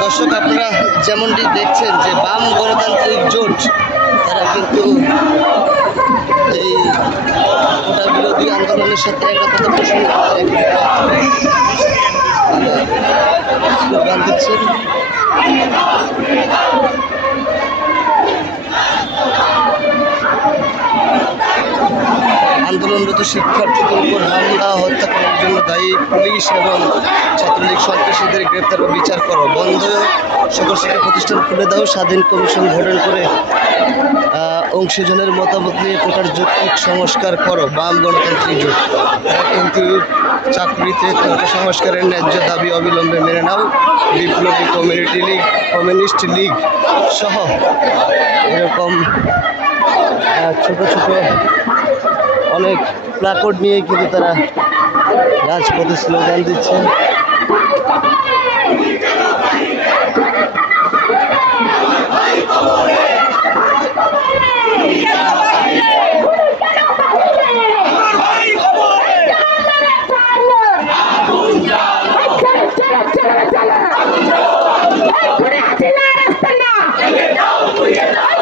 দর্শক, আপনারা যেমনটি দেখছেন যে বাম গণতান্ত্রিক জোট তারা কিন্তু এই কোটা বিরোধী আন্দোলনের সাথে একতা পোষণ স্লোগান দিচ্ছেন। আন্দোলনরত শিক্ষার্থীদের উপর হামলা হত্যা করার জন্য দায়ী পুলিশ এবং ছাত্রলীগ সন্ত্রাসীদের গ্রেপ্তার ও বিচার করো, বন্ধ সকল শিক্ষা প্রতিষ্ঠান খুলে দাও, স্বাধীন কমিশন গঠন করে অংশীজনের মতামত নিয়ে কোটার যৌক্তিক সংস্কার করো। বাম গণতান্ত্রিক জোট তারা কিন্তু চাকরিতে কোটা সংস্কারের ন্যায্য দাবি অবিলম্বে মেনে নাও। বিপ্লবী কমিউনিস্ট লীগ সহ এরকম ছোট ছোট অনেক প্ল্যাকার্ড নিয়ে কিন্তু তারা রাজপথে স্লোগান দিচ্ছে। Hey,